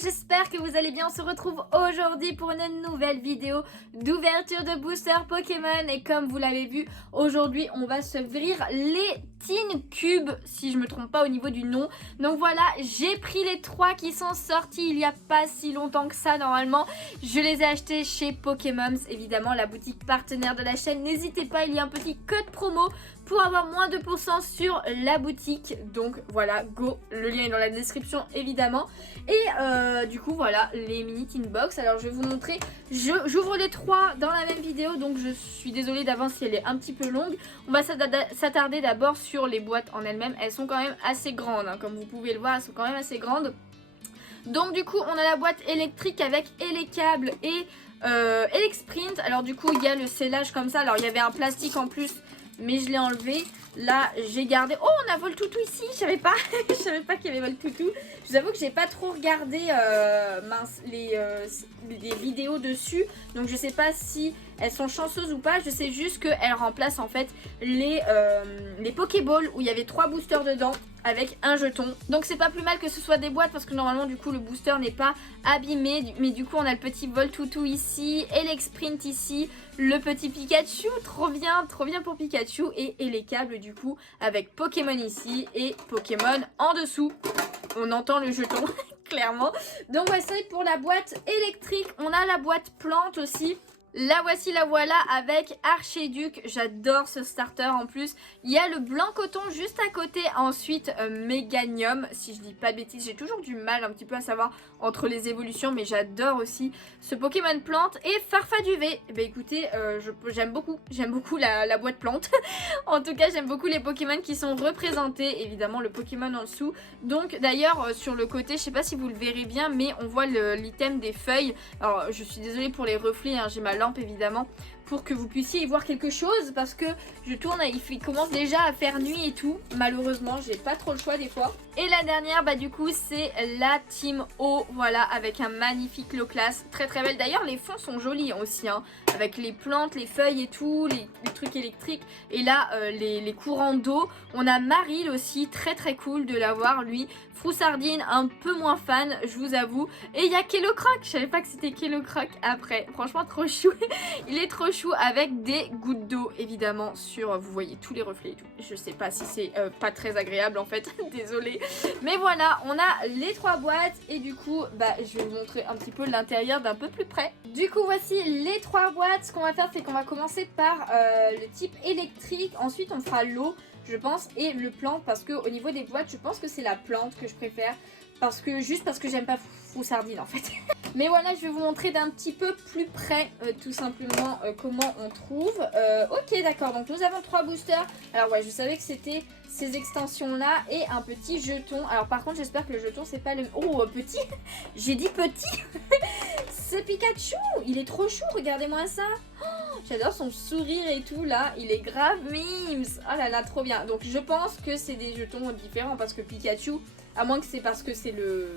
j'espère que vous allez bien. On se retrouve aujourd'hui pour une nouvelle vidéo d'ouverture de booster Pokémon. Et comme vous l'avez vu, aujourd'hui on va s'ouvrir les Teen Cubes, si je me trompe pas au niveau du nom. Donc voilà, j'ai pris les 3 qui sont sortis il y a pas si longtemps que ça normalement. Je les ai achetés chez Pokémon, évidemment la boutique partenaire de la chaîne. N'hésitez pas, il y a un petit code promo pour avoir moins 2% sur la boutique. Donc voilà, go, le lien est dans la description évidemment. Et du coup voilà, les mini Teen Box. Alors je vais vous montrer, j'ouvre les 3 dans la même vidéo, donc je suis désolée d'avance si elle est un petit peu longue. On va s'attarder d'abord sur les boîtes en elles-mêmes. Elles sont quand même assez grandes, hein. Comme vous pouvez le voir, elles sont quand même assez grandes. Donc du coup on a la boîte électrique avec les câbles et Elexprint. Alors du coup il y a le scellage comme ça. Alors il y avait un plastique en plus, mais je l'ai enlevé. Là j'ai gardé. Oh, on a Voltoutou ici. Je savais pas. Je savais pas qu'il y avait Voltoutou. Je vous avoue que j'ai pas trop regardé les vidéos dessus. Donc je sais pas si elles sont chanceuses ou pas. Je sais juste qu'elles remplacent en fait les Pokéballs où il y avait 3 boosters dedans avec un jeton. Donc c'est pas plus mal que ce soit des boîtes parce que normalement du coup le booster n'est pas abîmé. Mais du coup on a le petit Voltoutou ici, Elexprint ici, le petit Pikachu, trop bien pour Pikachu, et les câbles du coup avec Pokémon ici et Pokémon en dessous. On entend le jeton clairement. Donc voici pour la boîte électrique. On a la boîte plante aussi. La voici, la voilà avec Archiduc. J'adore ce starter en plus. Il y a le blanc coton juste à côté. Ensuite Méganium, si je dis pas de bêtises. J'ai toujours du mal un petit peu à savoir entre les évolutions, mais j'adore aussi ce Pokémon plante. Et Farfaduvet. Eh bien écoutez, j'aime beaucoup la boîte plante. En tout cas j'aime beaucoup les Pokémon qui sont représentés. Évidemment le Pokémon en dessous. Donc d'ailleurs sur le côté, je sais pas si vous le verrez bien, mais on voit l'item des feuilles. Alors je suis désolée pour les reflets, hein, j'ai ma lampe évidemment pour que vous puissiez y voir quelque chose, parce que je tourne, il commence déjà à faire nuit et tout. Malheureusement j'ai pas trop le choix des fois. Et la dernière bah du coup c'est la Team O, voilà, avec un magnifique low class, très très belle. D'ailleurs les fonds sont jolis aussi, hein, avec les plantes, les feuilles et tout, les trucs électriques. Et là les courants d'eau. On a Maril aussi, très très cool de l'avoir lui. Froussardine un peu moins fan, je vous avoue. Et il y a Kellocroc, je savais pas que c'était Kellocroc après. Franchement trop chou. Il est trop chou avec des gouttes d'eau évidemment sur, vous voyez tous les reflets et tout. Je sais pas si c'est pas très agréable en fait, désolée. Mais voilà, on a les 3 boîtes et du coup bah je vais vous montrer un petit peu l'intérieur d'un peu plus près. Du coup voici les 3 boîtes. Ce qu'on va faire c'est qu'on va commencer par le type électrique, ensuite on fera l'eau je pense, et le plante, parce que au niveau des boîtes je pense que c'est la plante que je préfère, parce que j'aime pas Froussardine en fait. Mais voilà, je vais vous montrer d'un petit peu plus près tout simplement comment on trouve. Ok d'accord, donc nous avons 3 boosters. Alors ouais, je savais que c'était ces extensions là et un petit jeton. Alors par contre j'espère que le jeton c'est pas le... Oh petit. J'ai dit petit. C'est Pikachu. Il est trop chou, regardez-moi ça. Oh, j'adore son sourire et tout là. Il est grave mimes. Oh là là, trop bien. Donc je pense que c'est des jetons différents, parce que Pikachu, à moins que c'est parce que c'est le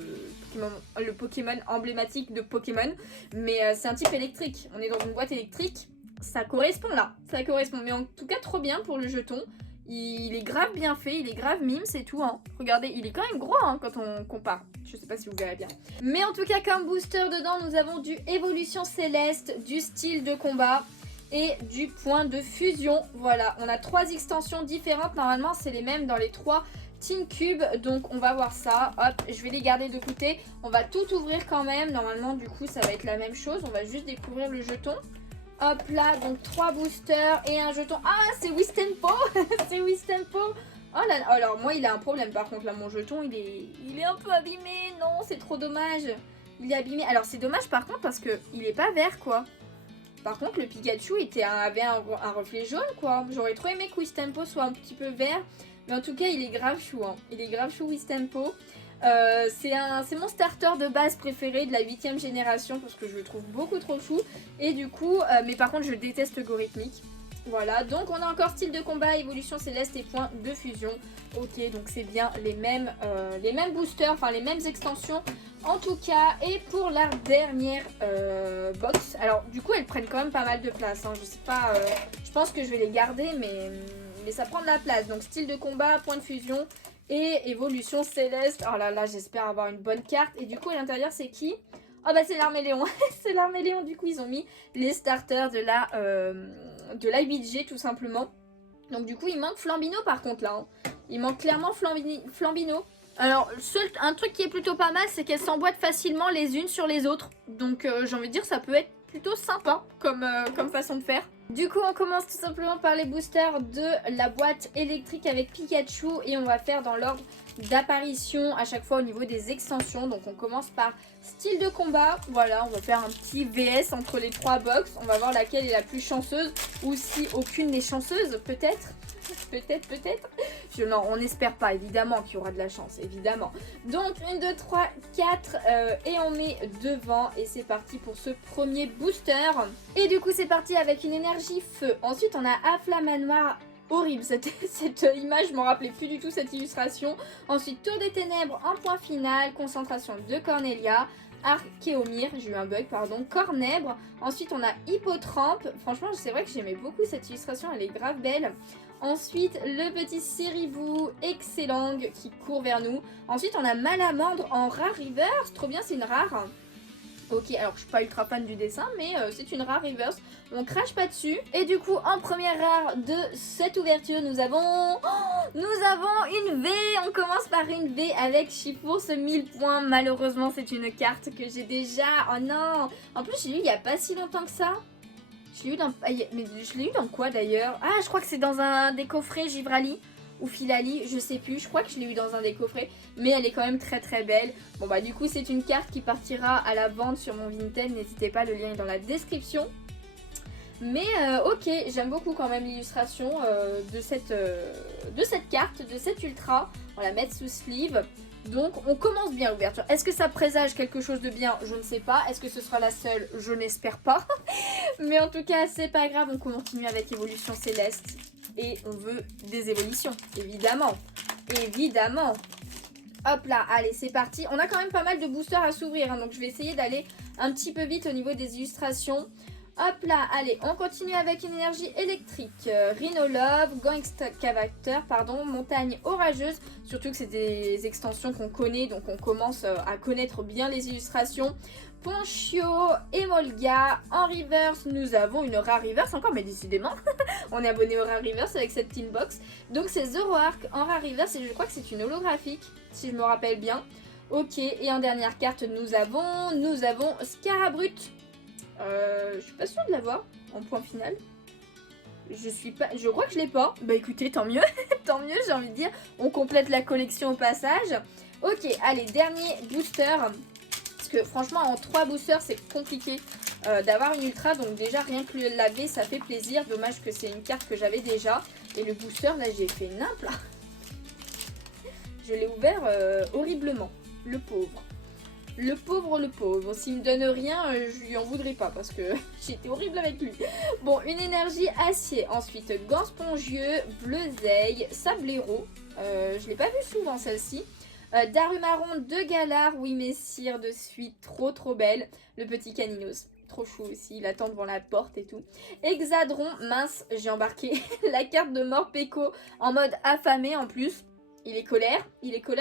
Pokémon emblématique de Pokémon. Mais c'est un type électrique. On est dans une boîte électrique. Ça correspond là. Ça correspond. Mais en tout cas trop bien pour le jeton. Il est grave bien fait, il est grave mimes et tout, hein. Regardez, il est quand même gros, hein, quand on compare. Je sais pas si vous verrez bien. Mais en tout cas, comme booster dedans, nous avons du évolution céleste, du style de combat et du point de fusion. Voilà, on a 3 extensions différentes. Normalement, c'est les mêmes dans les 3 Teen Cubes. Donc on va voir ça. Hop, je vais les garder de côté. On va tout ouvrir quand même. Normalement, du coup, ça va être la même chose. On va juste découvrir le jeton. Hop là, donc 3 boosters et un jeton. Ah, c'est Wistempo. C'est Wistempo. Oh là là, alors moi il a un problème par contre là, mon jeton il est un peu abîmé. Non, c'est trop dommage. Il est abîmé. Alors c'est dommage par contre parce que il est pas vert quoi. Par contre le Pikachu avait un reflet jaune quoi. J'aurais trop aimé que Wistempo soit un petit peu vert. Mais en tout cas il est grave chou, hein. Il est grave chou Wistempo. C'est mon starter de base préféré de la 8ème génération, parce que je le trouve beaucoup trop chou. Et du coup, mais par contre je déteste Gorithmique. Voilà, donc on a encore style de combat, évolution céleste et point de fusion. Ok, donc c'est bien les mêmes boosters, enfin les mêmes extensions en tout cas. Et pour la dernière box, alors du coup elles prennent quand même pas mal de place, hein. Je sais pas, je pense que je vais les garder, mais ça prend de la place. Donc style de combat, point de fusion Et évolution céleste. Oh là là, j'espère avoir une bonne carte. Et du coup, à l'intérieur, c'est qui? Oh bah c'est l'Arméléon. C'est l'Arméléon. Du coup, ils ont mis les starters de la 8G tout simplement. Donc du coup, il manque Flambino par contre là. Hein. Il manque clairement Flambino. Alors, un truc qui est plutôt pas mal, c'est qu'elles s'emboîtent facilement les unes sur les autres. Donc j'ai envie de dire, ça peut être plutôt sympa comme façon de faire. Du coup, on commence tout simplement par les boosters de la boîte électrique avec Pikachu. Et on va faire dans l'ordre d'apparition à chaque fois au niveau des extensions. Donc on commence par style de combat. Voilà, on va faire un petit VS entre les 3 box. On va voir laquelle est la plus chanceuse. Ou si aucune n'est chanceuse, peut-être. Peut-être. Non, on n'espère pas, évidemment qu'il y aura de la chance, évidemment. Donc, 1, 2, 3, 4, et on met devant. Et c'est parti pour ce premier booster. Et du coup, c'est parti avec une énergie feu. Ensuite, on a Afflamanoir. Horrible, cette image, je m'en rappelais plus du tout, cette illustration. Ensuite, Tour des Ténèbres en point final. Concentration de Cornelia. Archéomir, j'ai eu un bug, pardon, Cornèbre. Ensuite, on a Hippotrampe. Franchement, c'est vrai que j'aimais beaucoup cette illustration, elle est grave belle. Ensuite, le petit Sirivou excellent qui court vers nous. Ensuite, on a Malamandre en rare reverse. Trop bien, c'est une rare. Ok, alors je suis pas ultra fan du dessin, mais c'est une rare reverse. On crache pas dessus. Et du coup, en première rare de cette ouverture, nous avons une V. On commence par une V avec Chiffour, ce 1000 points. Malheureusement, c'est une carte que j'ai déjà. Oh non. En plus, je l'ai eu il y a pas si longtemps que ça. Je l'ai eu dans... Mais je l'ai eu dans quoi d'ailleurs? Ah, je crois que c'est dans un des coffrets Givrali ou Filali, je sais plus. Je crois que je l'ai eu dans un des coffrets, mais elle est quand même très très belle. Bon bah du coup, c'est une carte qui partira à la vente sur mon Vinted. N'hésitez pas, le lien est dans la description. Mais ok, j'aime beaucoup quand même l'illustration de cette carte, de cette ultra. On va la mettre sous sleeve. Donc on commence bien l'ouverture. Est-ce que ça présage quelque chose de bien? Je ne sais pas. Est-ce que ce sera la seule? Je n'espère pas. Mais en tout cas, c'est pas grave. On continue avec évolution céleste. Et on veut des évolutions, évidemment. Évidemment. Hop là, allez, c'est parti. On a quand même pas mal de boosters à s'ouvrir. Hein, donc je vais essayer d'aller un petit peu vite au niveau des illustrations. Hop là, allez, on continue avec une énergie électrique. Rhinolove, Gant Excavateur, pardon, Montagne Orageuse. Surtout que c'est des extensions qu'on connaît, donc on commence à connaître bien les illustrations. Ponchio, Emolga. En reverse, nous avons une rare reverse encore, mais décidément, on est abonné au rare reverse avec cette team box. Donc c'est Zoroark en rare reverse et je crois que c'est une holographique, si je me rappelle bien. Ok, et en dernière carte, nous avons Scarabrut. Je suis pas sûre de l'avoir en point final. Je crois que je l'ai pas. Bah écoutez, tant mieux. Tant mieux, j'ai envie de dire. On complète la collection au passage. Ok, allez, dernier booster. Parce que franchement, en 3 boosters, c'est compliqué d'avoir une ultra. Donc déjà, rien que la V, ça fait plaisir. Dommage que c'est une carte que j'avais déjà. Et le booster, là, j'ai fait nimp là. Je l'ai ouvert horriblement. Le pauvre. Le pauvre. S'il me donne rien, je lui en voudrais pas parce que j'étais horrible avec lui. Bon, une énergie acier. Ensuite, Gant Spongieux, Bleuzeil, Sablero. Je l'ai pas vu souvent celle-ci. Darumaron de Galar, oui messire de suite, trop belle. Le petit Caninos, trop chou aussi, il attend devant la porte et tout. Hexadron, mince, j'ai embarqué la carte de Morpeko en mode affamé en plus. Il est colère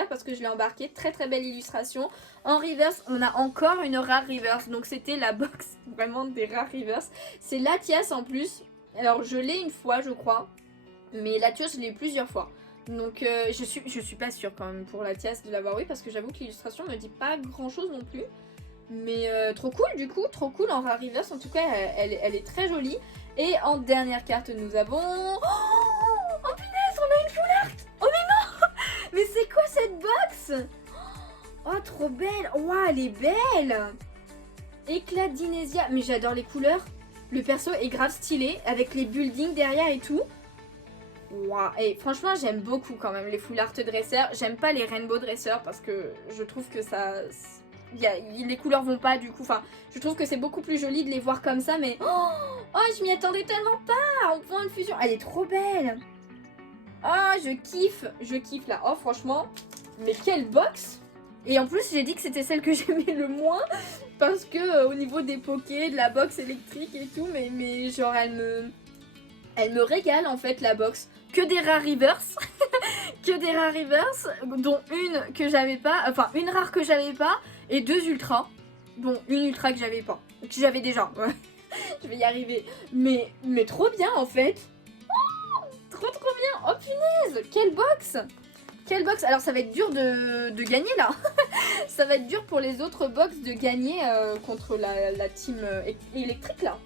parce que je l'ai embarqué, très belle illustration. En reverse, on a encore une rare reverse, donc c'était la box vraiment des rares reverse. C'est Latias en plus, alors je l'ai une fois je crois, mais Latios je l'ai eu plusieurs fois. Donc je suis pas sûre quand même pour Latias de l'avoir eu parce que j'avoue que l'illustration me dit pas grand chose non plus. Mais trop cool du coup, trop cool en rare reverse, en tout cas elle est très jolie. Et en dernière carte nous avons... Oh punaise, on a une full art. Oh mais non. Mais c'est quoi cette box? Oh trop belle. Waouh, elle est belle. Éclat d'Inésia, mais j'adore les couleurs. Le perso est grave stylé avec les buildings derrière et tout. Waouh, et franchement j'aime beaucoup quand même les full art dresseurs. J'aime pas les rainbow dresseurs parce que je trouve que ça... les couleurs vont pas du coup, enfin je trouve que c'est beaucoup plus joli de les voir comme ça, mais oh je m'y attendais tellement pas. En point de fusion, elle est trop belle. Oh je kiffe là. Oh franchement, mais quelle box. Et en plus j'ai dit que c'était celle que j'aimais le moins parce que au niveau des pokés, de la box électrique et tout, mais genre elle me régale en fait la box. que des rares reverse. Que des rares reverse, dont une que j'avais pas, enfin une rare que j'avais pas, et 2 ultras. Bon, une ultra que j'avais pas, que j'avais déjà. Ouais. Je vais y arriver. Mais trop bien en fait. Oh, trop bien. Oh punaise, quelle box. Quelle box. Alors ça va être dur de gagner là. Ça va être dur pour les autres box de gagner contre la team électrique là.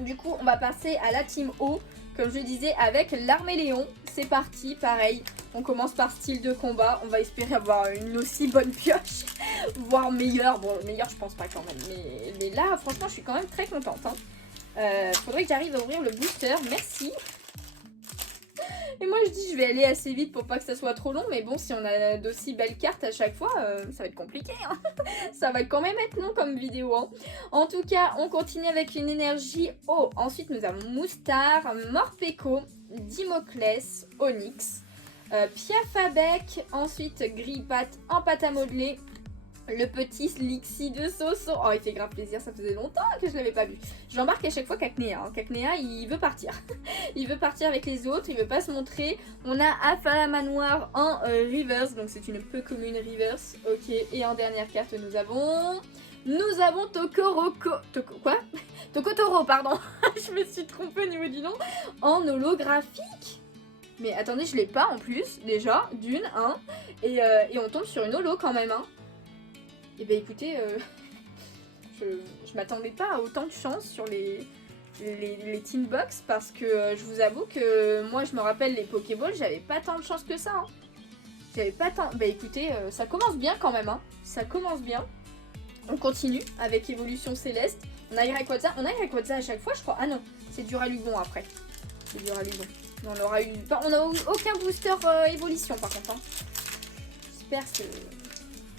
Du coup, on va passer à la team O, comme je disais, avec l'armée Léon. C'est parti, pareil. On commence par style de combat. On va espérer avoir une aussi bonne pioche, voire meilleure. Bon, meilleure, je pense pas quand même. Mais là, franchement, je suis quand même très contente. Hein. Faudrait que j'arrive à ouvrir le booster. Merci. Et moi, je dis, je vais aller assez vite pour pas que ça soit trop long. Mais bon, si on a d'aussi belles cartes à chaque fois, ça va être compliqué. Hein. Ça va quand même être long comme vidéo. Hein. En tout cas, on continue avec une énergie O. Ensuite, nous avons Moustar, Morpeko, Dimoclès, Onyx, Piafabec, ensuite Grippat en pâte à modeler, le petit Lixi de Soso. Oh, il fait grave plaisir, ça faisait longtemps que je l'avais pas vu. Je l'embarque à chaque fois Cacnea. Hein. Cacnea, il veut partir. Il veut partir avec les autres, il veut pas se montrer. On a Afala Manoir en reverse, donc c'est une peu commune reverse. Ok, et en dernière carte, nous avons Tokotoro, pardon. Je me suis trompée au niveau du nom. En holographique. Mais attendez, je l'ai pas en plus, déjà, d'une, hein. Et on tombe sur une holo quand même, hein. Et ben écoutez, je m'attendais pas à autant de chance sur les Teen Box parce que je vous avoue que moi je me rappelle les Pokéballs, j'avais pas tant de chance que ça. Hein. J'avais pas tant. Bah écoutez, ça commence bien quand même, hein. Ça commence bien. On continue avec Évolution Céleste. On a Rayquaza. On a Rayquaza à chaque fois, je crois. Ah non, c'est du Ralugon après. C'est du Ralugon. Non, on aura eu. Enfin, on n'a eu aucun booster évolution par contre. Hein. J'espère que.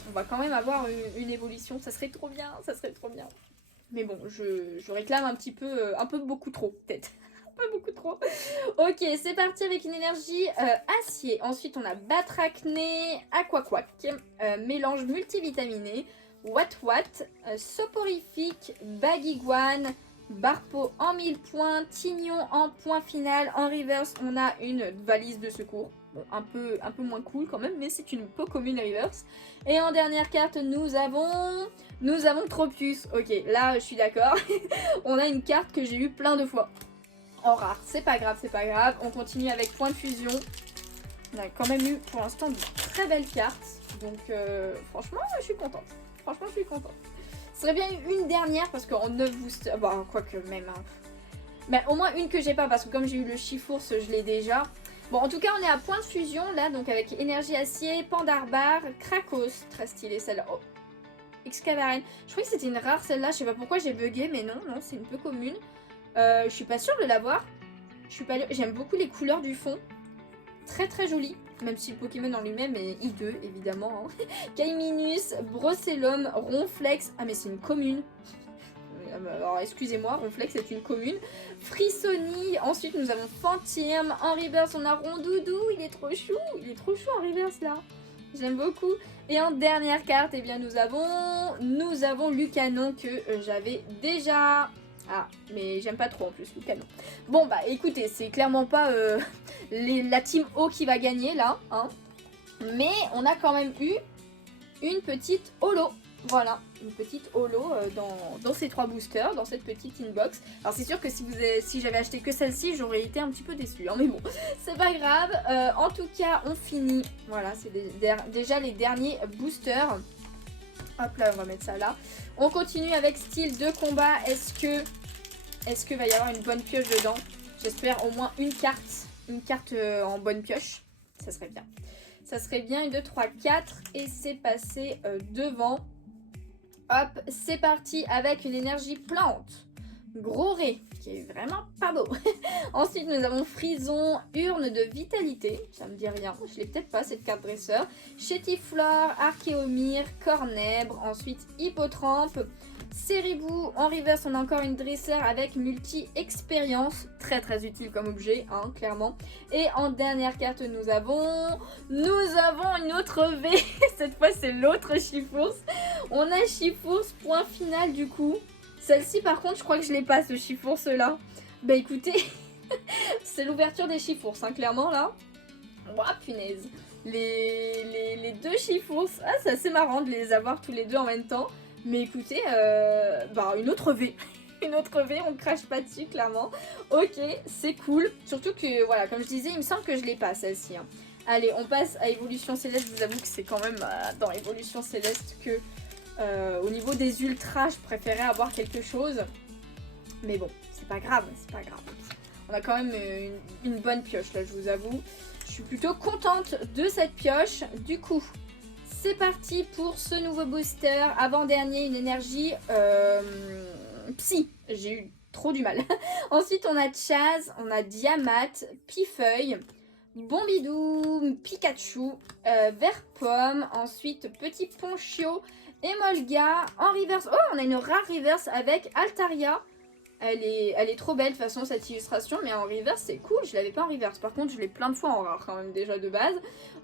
On va quand même avoir une évolution, ça serait trop bien, ça serait trop bien. Mais bon, je réclame un petit peu, un peu beaucoup trop, peut-être. Un peu beaucoup trop. Ok, c'est parti avec une énergie acier. Ensuite, on a Batracné, Aquaquac, mélange multivitaminé, Wat, Soporifique, Baguiguane, Barpo en 1000 points, Tignon en point final. En reverse, on a une valise de secours. Bon, un peu moins cool quand même, mais c'est une peu commune reverse. Et en dernière carte, nous avons Tropius. Ok, là, je suis d'accord. On a une carte que j'ai eu plein de fois. En rare, c'est pas grave, c'est pas grave. On continue avec Point de Fusion. On a quand même eu pour l'instant de très belles cartes. Donc, franchement, je suis contente. Franchement, je suis contente. Ce serait bien une dernière parce qu'en 9 boosters... Bon, quoique même. Hein. Mais au moins une que j'ai pas parce que comme j'ai eu le Chifours, je l'ai déjà. Bon, en tout cas, on est à point de fusion, là, donc avec énergie acier, Pandarbar, Krakos, très stylé celle-là. Oh, Excavaren. Je croyais que c'était une rare celle-là, je sais pas pourquoi j'ai bugué, mais non, c'est une peu commune. Je suis pas sûre de l'avoir. J'aime beaucoup les couleurs du fond. Très très joli, même si le Pokémon en lui-même est hideux, évidemment. Hein. Kaiminus, Brossellum, Ronflex. Ah, mais c'est une commune. Alors excusez-moi, Ronflex c'est une commune. Frissoni, ensuite nous avons Fantirme. En reverse on a Rondoudou, il est trop chou en reverse là. J'aime beaucoup. Et en dernière carte, eh bien nous avons Lucanon que j'avais déjà. Ah, mais j'aime pas trop en plus Lucanon. Bon bah écoutez, c'est clairement pas la team O qui va gagner là, hein. Mais on a quand même eu une petite holo. Voilà, une petite holo dans ces 3 boosters, dans cette petite inbox. Alors c'est sûr que si j'avais acheté que celle-ci, j'aurais été un petit peu déçue. Hein, mais bon, c'est pas grave. En tout cas, on finit. Voilà, c'est déjà les derniers boosters. Hop là, on va mettre ça là. On continue avec style de combat. Est-ce que va y avoir une bonne pioche dedans? J'espère au moins une carte en bonne pioche. Ça serait bien. Ça serait bien, 1, 2, 3, 4. Et c'est passé devant. Hop, c'est parti avec une énergie plante. Gros Ré, qui est vraiment pas beau. Ensuite, nous avons Frison, Urne de Vitalité. Ça me dit rien, je l'ai peut-être pas cette carte dresseur. Chétiflore, Archéomir, Cornèbre. Ensuite, Hippotrampe. Ceribou, en reverse, on a encore une dresseur avec multi-expérience. Très très utile comme objet, hein, clairement. Et en dernière carte, nous avons une autre V. Cette fois, c'est l'autre Chifours. On a Chifours, point final du coup. Celle-ci, par contre, je crois que je l'ai pas, ce Chifours là. Bah écoutez, C'est l'ouverture des chifours, hein, clairement là. Ouah, punaise. Les deux chifours, ah, c'est assez marrant de les avoir tous les deux en même temps. Mais écoutez, une autre V. Une autre V, on crache pas dessus, clairement. Ok, c'est cool. Surtout que, voilà, comme je disais, il me semble que je l'ai pas, celle-ci. Hein. Allez, on passe à Évolution Céleste. Je vous avoue que c'est quand même dans Évolution Céleste que, au niveau des ultras, je préférais avoir quelque chose. Mais bon, c'est pas grave, c'est pas grave. On a quand même une bonne pioche, là, je vous avoue. Je suis plutôt contente de cette pioche. Du coup, c'est parti pour ce nouveau booster. Avant-dernier, une énergie psy. J'ai eu trop du mal. Ensuite, on a Chaz, on a Diamat, Pifeuille, Bombidou, Pikachu, Vert Pomme. Ensuite, Petit Ponchio, Emolga. En reverse, oh, on a une rare reverse avec Altaria. Elle est trop belle de toute façon cette illustration, mais en reverse c'est cool, je l'avais pas en reverse, par contre je l'ai plein de fois en rare quand même déjà de base.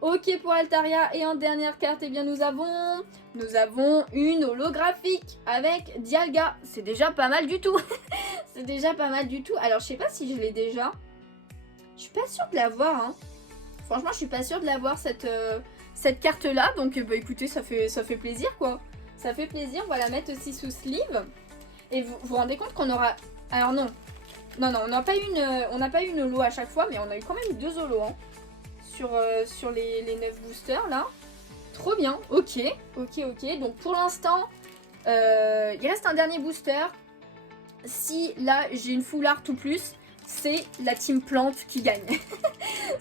Ok pour Altaria, et en dernière carte, eh bien nous avons une holographique avec Dialga, c'est déjà pas mal du tout. C'est déjà pas mal du tout, alors je sais pas si je l'ai déjà, je suis pas sûre de l'avoir, hein. Franchement je suis pas sûre de l'avoir cette carte là, donc bah écoutez ça fait plaisir quoi, ça fait plaisir, on va la mettre aussi sous sleeve. Et vous vous rendez compte qu'on aura... Alors non, on n'a pas eu une holo à chaque fois, mais on a eu quand même 2 holos hein, sur les 9 boosters là. Trop bien, ok. Donc pour l'instant, il reste un dernier booster. Si là j'ai une full art ou plus, c'est la team plante qui gagne.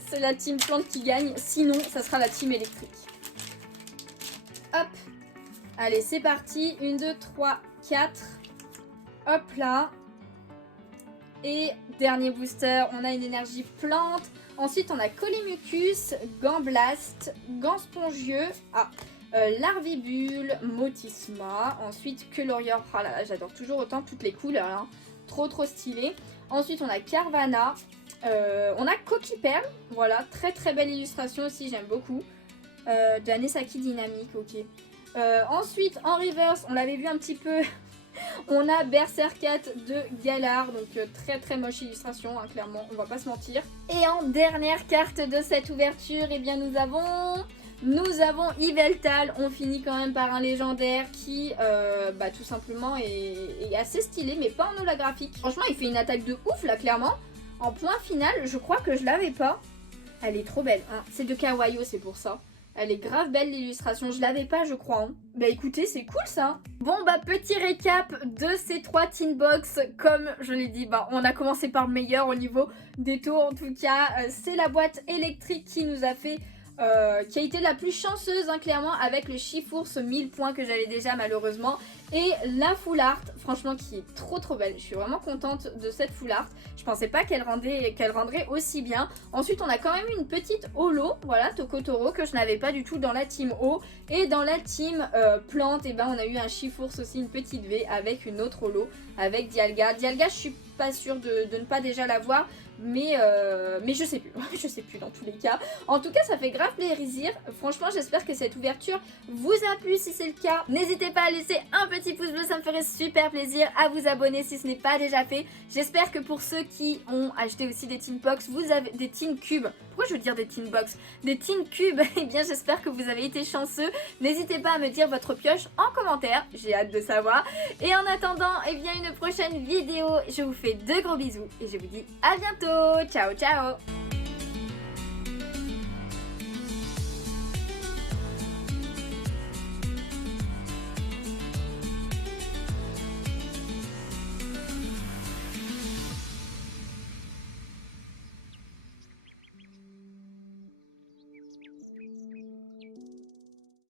C'est la team plante qui gagne, sinon ça sera la team électrique. Hop, allez c'est parti, 1, 2, 3, 4... Hop là. Et dernier booster, on a une énergie plante. Ensuite, on a Colémucus, Gamblaste, Gant Spongieux, Larvibule, Motisma. Ensuite, Colorior. Oh là là, j'adore toujours autant toutes les couleurs. Hein. Trop stylé. Ensuite, on a Carvana. On a Coquille-Perle. Voilà, très belle illustration aussi, j'aime beaucoup. De Anesaki Dynamique, ok. Ensuite, en reverse, on l'avait vu un petit peu... On a Berserkat de Galar, donc très moche illustration, hein, clairement, on va pas se mentir. Et en dernière carte de cette ouverture, eh bien nous avons Yveltal. On finit quand même par un légendaire qui, tout simplement, est assez stylé, mais pas en holographique. Franchement, il fait une attaque de ouf, là, clairement. En point final, je crois que je l'avais pas. Elle est trop belle, hein. C'est de Kawaii, c'est pour ça. Elle est grave belle l'illustration, je l'avais pas je crois. Hein. Bah écoutez, c'est cool ça. Bon bah petit récap de ces 3 tin box. Comme je l'ai dit, on a commencé par le meilleur au niveau des taux en tout cas. C'est la boîte électrique qui nous a fait... qui a été la plus chanceuse hein, clairement avec le Chifours 1000 points que j'avais déjà malheureusement. Et la full art, franchement qui est trop belle. Je suis vraiment contente de cette full art. Je pensais pas qu'elle rendrait aussi bien. Ensuite on a quand même une petite holo, voilà, Tokotoro, que je n'avais pas du tout dans la team eau. Et dans la team plante, et on a eu un Chifours aussi, une petite V avec une autre holo, avec Dialga. Dialga je suis pas sûre de ne pas déjà l'avoir. Mais je sais plus, je sais plus dans tous les cas. En tout cas ça fait grave plaisir. Franchement j'espère que cette ouverture vous a plu. Si c'est le cas, n'hésitez pas à laisser un petit pouce bleu, ça me ferait super plaisir. À vous abonner si ce n'est pas déjà fait. J'espère que pour ceux qui ont acheté aussi des tin box, vous avez des tin cubes. Pourquoi je veux dire des tin box? Des tin cubes, et bien j'espère que vous avez été chanceux. N'hésitez pas à me dire votre pioche en commentaire, j'ai hâte de savoir. Et en attendant, et bien une prochaine vidéo, je vous fais de gros bisous et je vous dis à bientôt. Ciao ciao.